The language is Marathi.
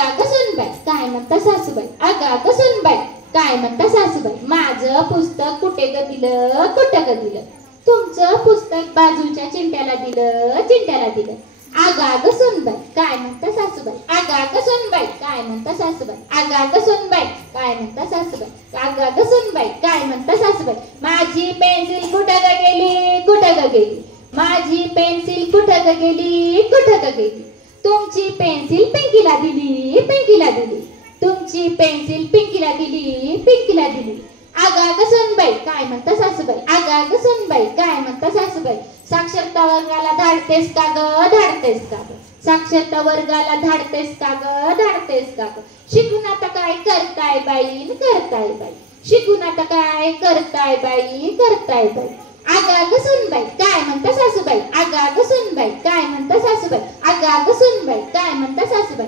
अगा सुनबाई काय म्हणता सासूबाई अगा सुनबाई काय म्हणता सासूबाई माझं पुस्तक कुठे ग दिलं कुठं ग दिलं तुमचं पुस्तक बाजूच्या चिंट्याला दिलं अगा सुनबाई काय म्हणता सासूबाई अगा सुनबाई काय म्हणता सासूबाई अगा सुनबाई काय म्हणता सासूबाई अगा सुनबाई काय म्हणता सासूबाई माझी पेन्सिल कुठं ग गेली माझी पेन्सिल कुठं ग गेली तुमची पेन्सिल पिंकीला दिली तुमची पेन्सिल पिंकीला दिली अगा सुनबाई काय म्हणता सासूबाई अगा सुनबाई काय म्हणता सासूबाई साक्षरता वर्गाला धाडतेस का ग साक्षरता वर्गाला धाडतेस का ग शिकून आता काय करताय बाई शिकून आता काय करताय बाई अगा सुनबाई काय म्हणता सासूबाई अगा सुनबाई काय म्हणता सासूबाई अगा सुनबाई काय म्हणता सासूबाई